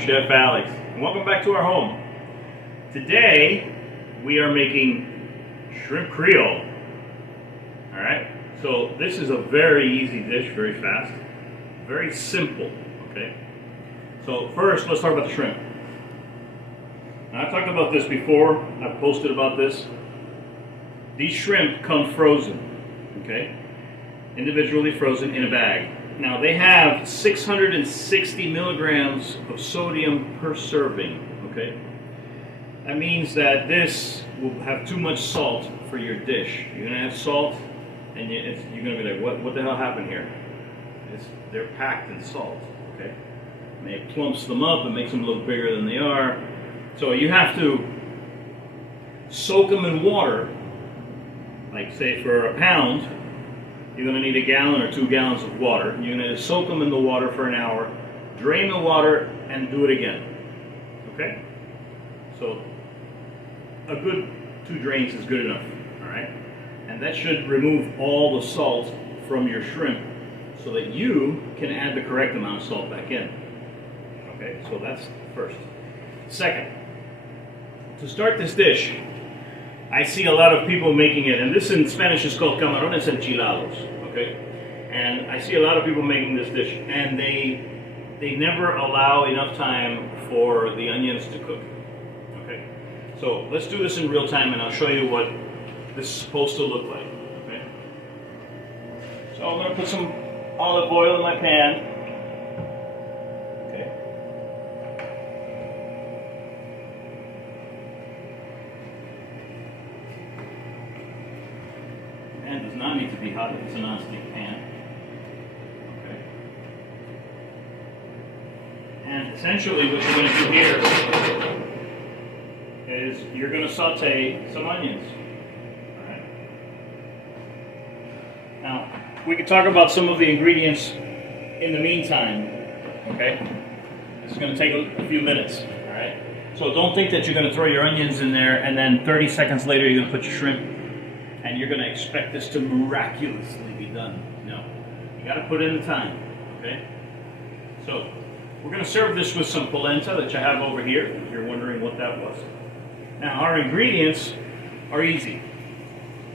Chef Alex, and welcome back to our home. Today, we are making shrimp Creole. Alright, so this is a very easy dish, very fast, very simple, okay? So first, let's talk about the shrimp. Now, I've talked about this before, I've posted about this. These shrimp come frozen, okay? Individually frozen in a bag. Now they have 660 milligrams of sodium per serving, okay? That means that this will have too much salt for your dish. You're gonna have salt and you're gonna be like, what the hell happened here? They're packed in salt, okay? And it plumps them up and makes them look bigger than they are. So you have to soak them in water, like say for a pound, you're going to need a gallon or 2 gallons of water. You're going to soak them in the water for an hour, drain the water, and do it again. Okay? So a good 2 drains is good enough. Alright? And that should remove all the salt from your shrimp so that you can add the correct amount of salt back in. Okay? So that's first. Second, to start this dish, I see a lot of people making it, and this in Spanish is called camarones enchilados, okay? And I see a lot of people making this dish, and they never allow enough time for the onions to cook, okay? So let's do this in real time, and I'll show you what this is supposed to look like, okay? So I'm gonna put some olive oil in my pan. It does not need to be hot if it's a non-stick pan. Okay. And essentially what you're going to do here is you're going to saute some onions. Alright. Now, we could talk about some of the ingredients in the meantime. Okay? This is going to take a few minutes. Alright? So don't think that you're going to throw your onions in there and then 30 seconds later you're going to put your shrimp and you're going to expect this to miraculously be done. No. You got to put in the time. Okay? So, we're going to serve this with some polenta that I have over here, if you're wondering what that was. Now, our ingredients are easy.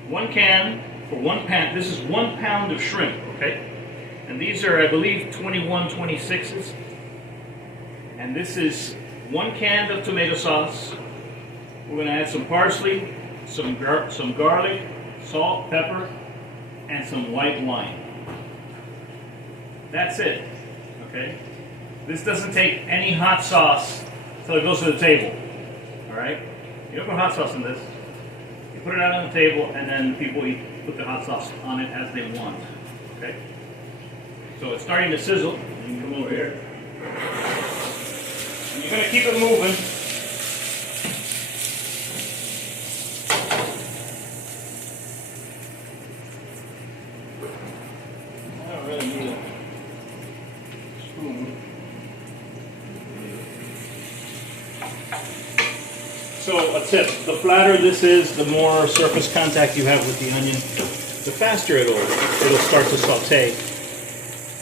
1 can for 1 pound. This is 1 pound of shrimp, okay? And these are, I believe, 21 26s. And this is 1 can of tomato sauce. We're going to add some parsley, some garlic, salt, pepper, and some white wine. That's it, okay? This doesn't take any hot sauce until it goes to the table, all right? You don't put hot sauce in this. You put it out on the table, and then people put the hot sauce on it as they want, okay? So it's starting to sizzle. You can come over here. And you're gonna keep it moving. So a tip, the flatter this is, the more surface contact you have with the onion, the faster it'll start to saute.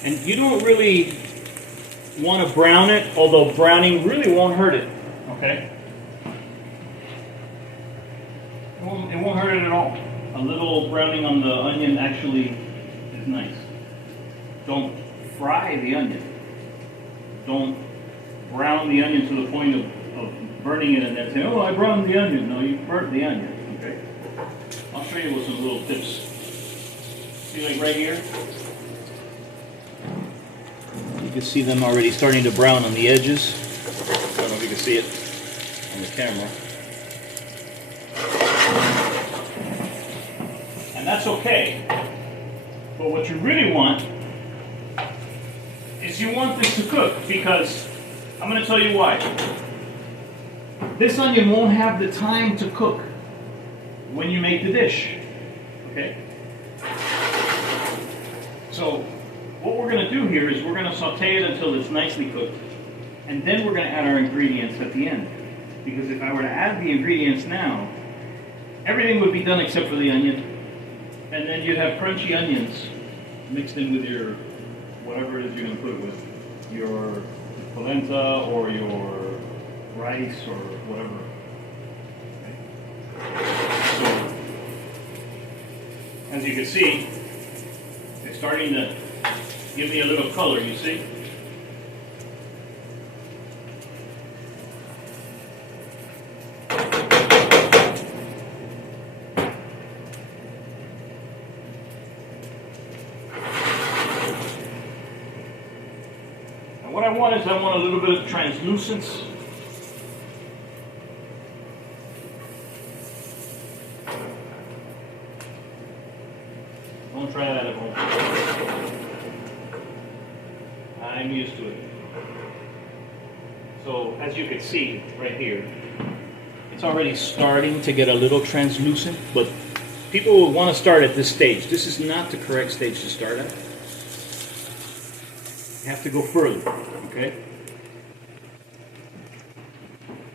And you don't really want to brown it, although browning really won't hurt it, okay? It won't hurt it at all. A little browning on the onion actually is nice. Don't fry the onion. Don't brown the onion to the point of burning it and then saying, oh, I browned the onion. No, you burnt the onion, okay? I'll show you with some little tips. See, like right here? You can see them already starting to brown on the edges. I don't know if you can see it on the camera. And that's okay. But what you really want is you want this to cook, because I'm going to tell you why. This onion won't have the time to cook when you make the dish, okay? So what we're going to do here is we're going to saute it until it's nicely cooked, and then we're going to add our ingredients at the end. Because if I were to add the ingredients now, everything would be done except for the onion, and then you'd have crunchy onions mixed in with your, whatever it is you're going to put it with, your polenta or your rice or whatever. Okay. So, as you can see, it's starting to give me a little color, you see? What I want is I want a little bit of translucence. Don't try that at home. I'm used to it. So as you can see right here, it's already starting to get a little translucent, but people will want to start at this stage. This is not the correct stage to start at. You have to go further, okay?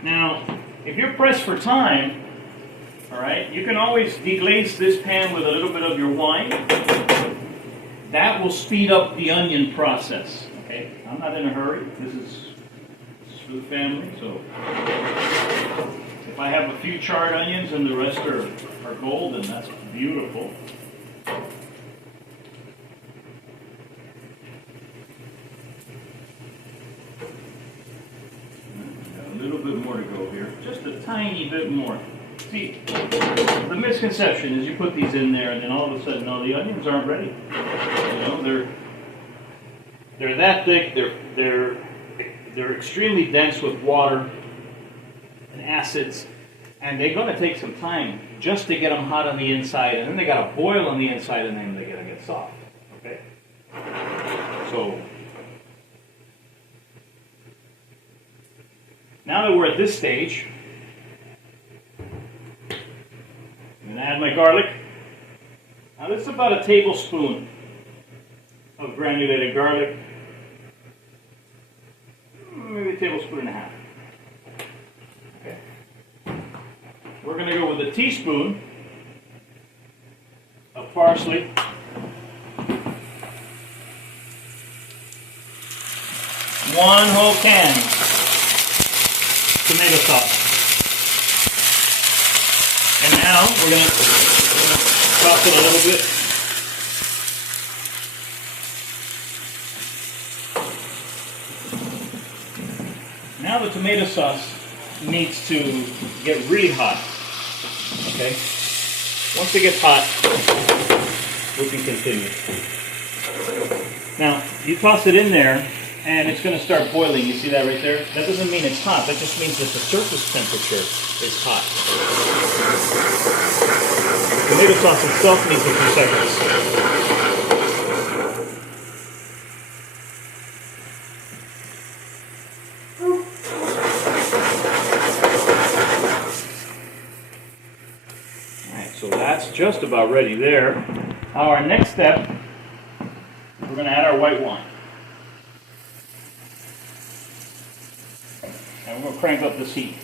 Now, if you're pressed for time, all right, you can always deglaze this pan with a little bit of your wine. That will speed up the onion process, okay? I'm not in a hurry. This is for the family, so if I have a few charred onions and the rest are golden, that's beautiful. A little bit more to go here, just a tiny bit more. See, the misconception is you put these in there and then all of a sudden, no, the onions aren't ready. You know, they're that thick. They're extremely dense with water and acids, and they're going to take some time just to get them hot on the inside, and then they got to boil on the inside, and then they got to get soft. Okay, so. Now that we're at this stage, I'm going to add my garlic. Now this is about a tablespoon of granulated garlic, maybe a tablespoon and a half. Okay. We're going to go with a teaspoon of parsley, one whole can tomato sauce. And now we're going to toss it a little bit. Now the tomato sauce needs to get really hot. Okay? Once it gets hot, we can continue. Now, you toss it in there, and it's going to start boiling. You see that right there? That doesn't mean it's hot. That just means that the surface temperature is hot. The tomato sauce itself needs a few seconds. Alright, so that's just about ready there. Now our next step, we're going to add our white wine. And we're going to crank up this heat.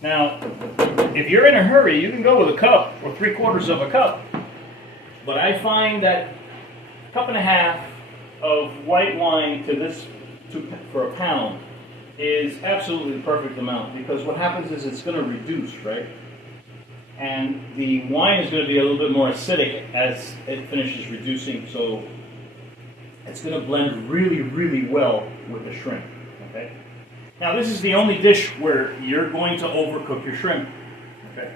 Now, if you're in a hurry, you can go with a cup or 3/4 of a cup. But I find that a cup and a half of white wine for a pound is absolutely the perfect amount, because what happens is it's going to reduce, right? And the wine is going to be a little bit more acidic as it finishes reducing, so it's going to blend really, really well with the shrimp, okay? Now this is the only dish where you're going to overcook your shrimp, okay?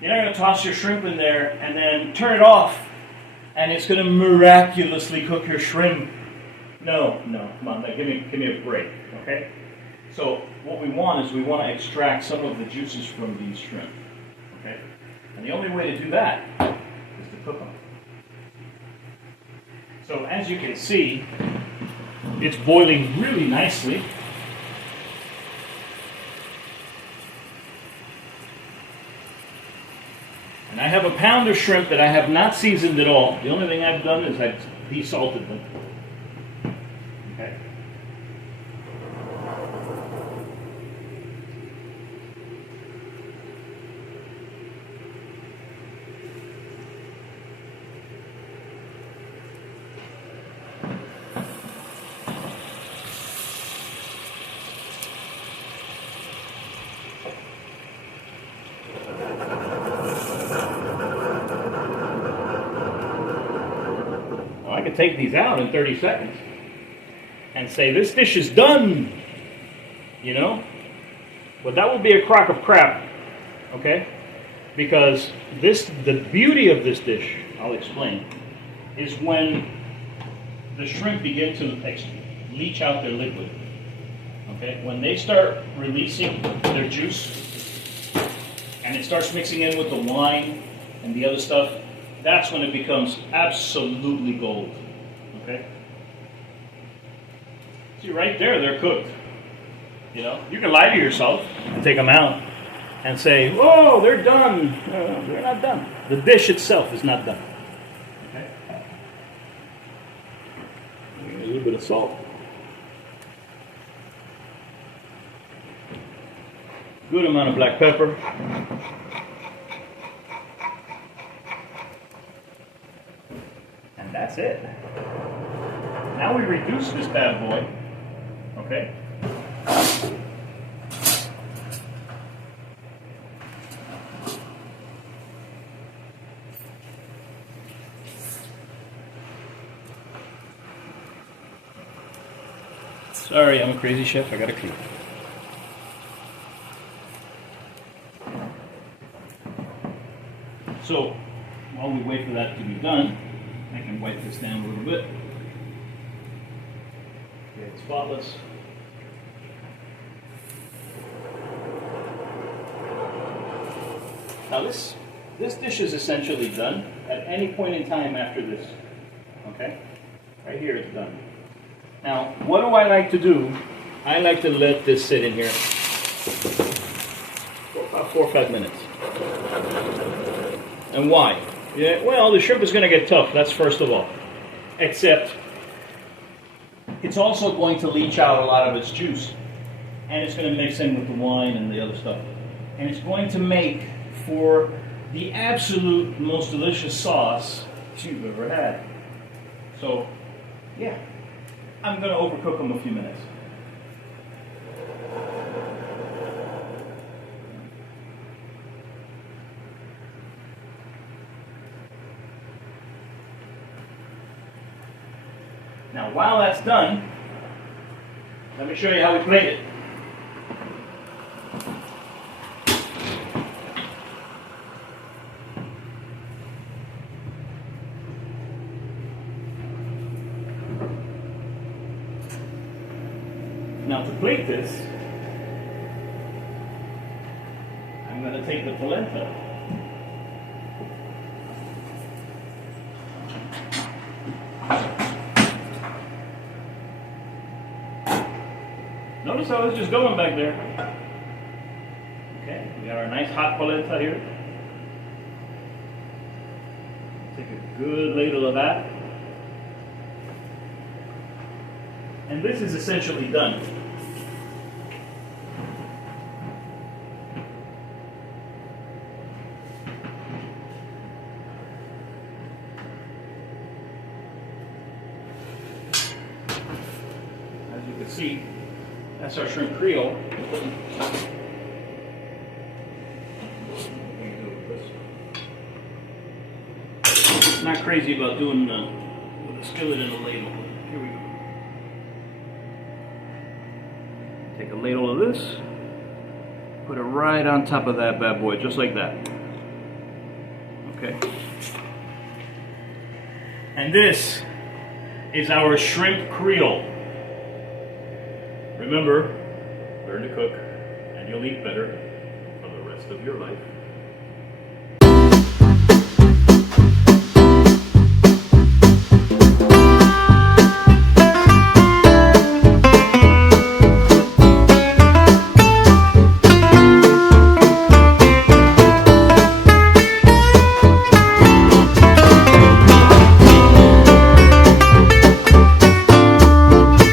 You're not going to toss your shrimp in there and then turn it off and it's going to miraculously cook your shrimp. No, come on, give me a break, okay? So what we want is we want to extract some of the juices from these shrimp, okay? And the only way to do that is to cook them. So as you can see, it's boiling really nicely. And I have a pound of shrimp that I have not seasoned at all. The only thing I've done is I've desalted them. Okay. I could take these out in 30 seconds and say, this dish is done, you know? But that would be a crock of crap, okay? Because the beauty of this dish, I'll explain, is when the shrimp begin to leach out their liquid, okay? When they start releasing their juice and it starts mixing in with the wine and the other stuff, that's when it becomes absolutely gold, okay? See, right there, they're cooked. You know, you can lie to yourself and take them out and say, "Oh, they're done." No, they're not done. The dish itself is not done. Okay? A little bit of salt. Good amount of black pepper. That's it. Now we reduce this bad boy, okay? Sorry, I'm a crazy chef. I gotta clean. So, while we wait for that to be done, I can wipe this down a little bit. Get it spotless. Now this dish is essentially done at any point in time after this. Okay? Right here it's done. Now, what do I like to do? I like to let this sit in here for about 4 or 5 minutes. And why? Yeah, well, the shrimp is going to get tough, that's first of all. Except, it's also going to leach out a lot of its juice. And it's going to mix in with the wine and the other stuff. And it's going to make for the absolute most delicious sauce you've ever had. So, yeah, I'm going to overcook them a few minutes. Now, while that's done, let me show you how we plate it. Now, to plate this, I'm going to take the polenta. Notice how it's just going back there. Okay, we got our nice hot polenta here. Take a good ladle of that. And this is essentially done. As you can see, that's our shrimp Creole. Not crazy about doing with a skillet and a ladle. Here we go. Take a ladle of this, put it right on top of that bad boy, just like that. Okay. And this is our shrimp Creole. Remember, learn to cook and you'll eat better for the rest of your life.